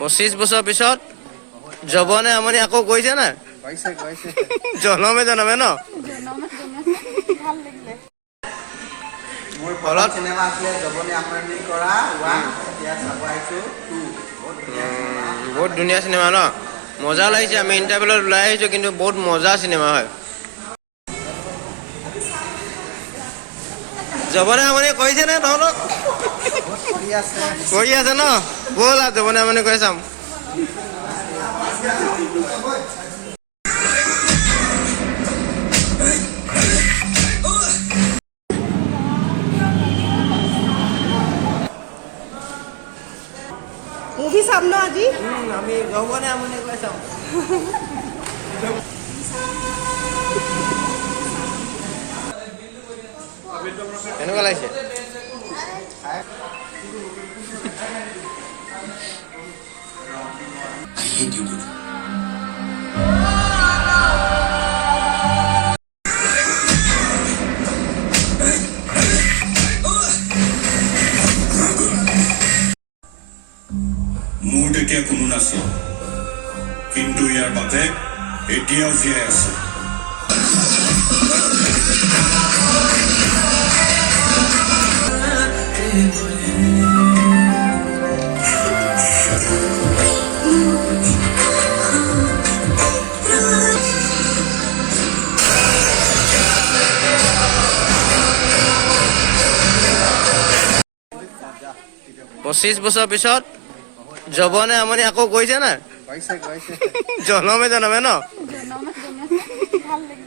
25 বছৰ পিছত জবনে আমনি আকৌ কৈছে না জনমে জনমে ন মোৰ ফলত চিনেমা আছিলে জবনে আমনি কৰা 1 এতিয়া চাব আহিছো 2 বহুত ধুনীয়া চিনেমা ন মজা লাগিছে আমি ইন্টাৰভিউত ওলাই আহিছো কিন্তু বহুত মজা চিনেমা হয় জবনে আমনি কৈছে নে তহঁতক কৰি আছে ন ব'ল আৰু জবনে আমনি কৈ চাম মুভি চাম ন আজি আমি জবনে আমনি কৈ চাম কেনেকুৱা লাগিছে মোৰ তেতিয়া কোনো নাছিল কিন্তু ইয়াৰ বাপেক এতিয়াও জীয়াই আছে পঁচিছ বছৰ পিছত জবনে আমনি আকৌ কৈছে না গৈছে জনমে জনমে ন ভাল লাগিলে